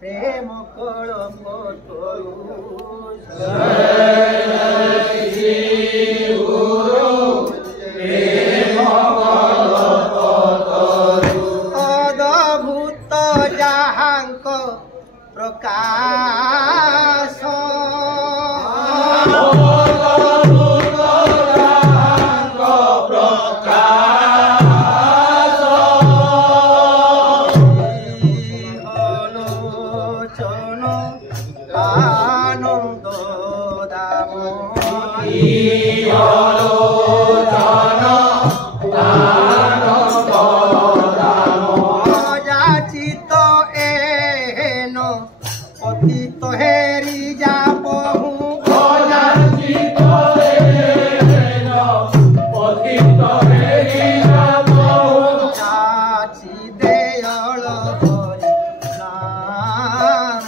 प्रेम कलंक तोरु अद्भुत जहांक प्रकाश आनंद दाम जाचित एन पतित हेरी जा बहु जाची दयाल हरि नाम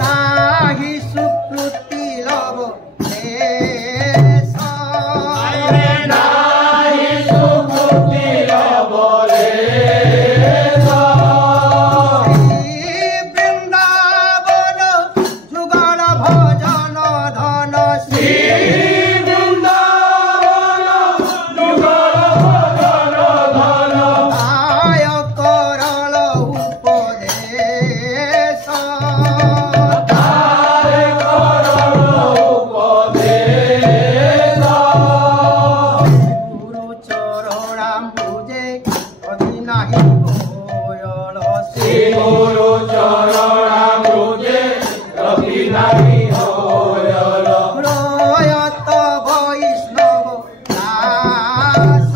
नाही सुकृति लव वृंदावन जुगल भजन धन श्री आय करल उपदेश गुरु चरणाम्बुजे अति नाही होयल श्री गुरु चरणाम्बुजे अति नाही होयल प्रयत वैष्णव दास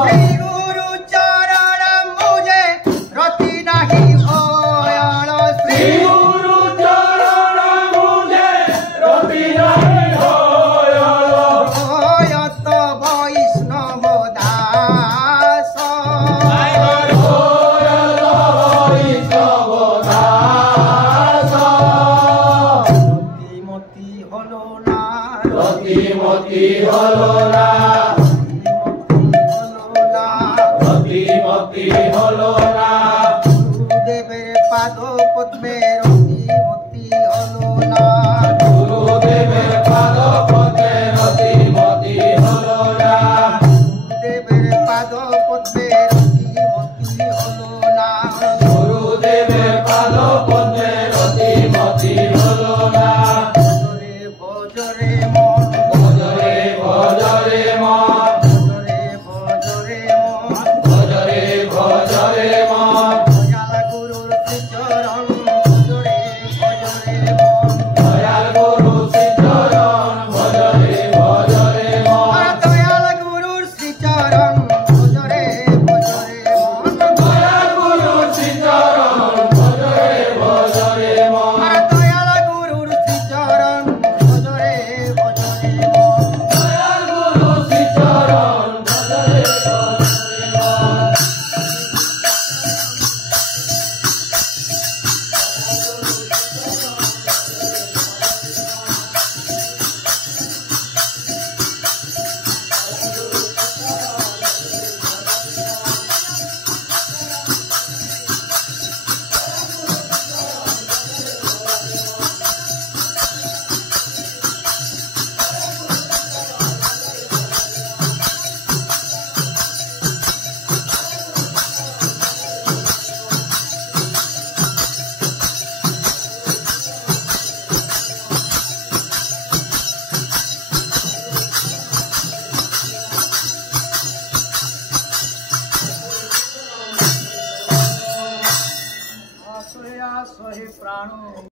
श्री गुरु चरणाम्बुजे रति नाही होयल श्री प्रयत वैष्णव दास रतिमती हलो ना रतिमती हलो ना गुरुदेवेर पाद पद्मे रतिमती हलो ना गुरुदेवेर पाद पद्मे रतिमती हलो ना भजरे मन भजरे मन दयाल गुरुर श्रीचरण भजरे मन दयाल गुरुर श्रीचरण भजरे मन दयाल गुरुर श्रीचरण भजरे मन दयाल गुरुर श्रीचरण भजरे मन दयाल गुरुर श्रीचरण भजरे मन दयाल गुरुर श्रीचरण भजरे सहे प्राण।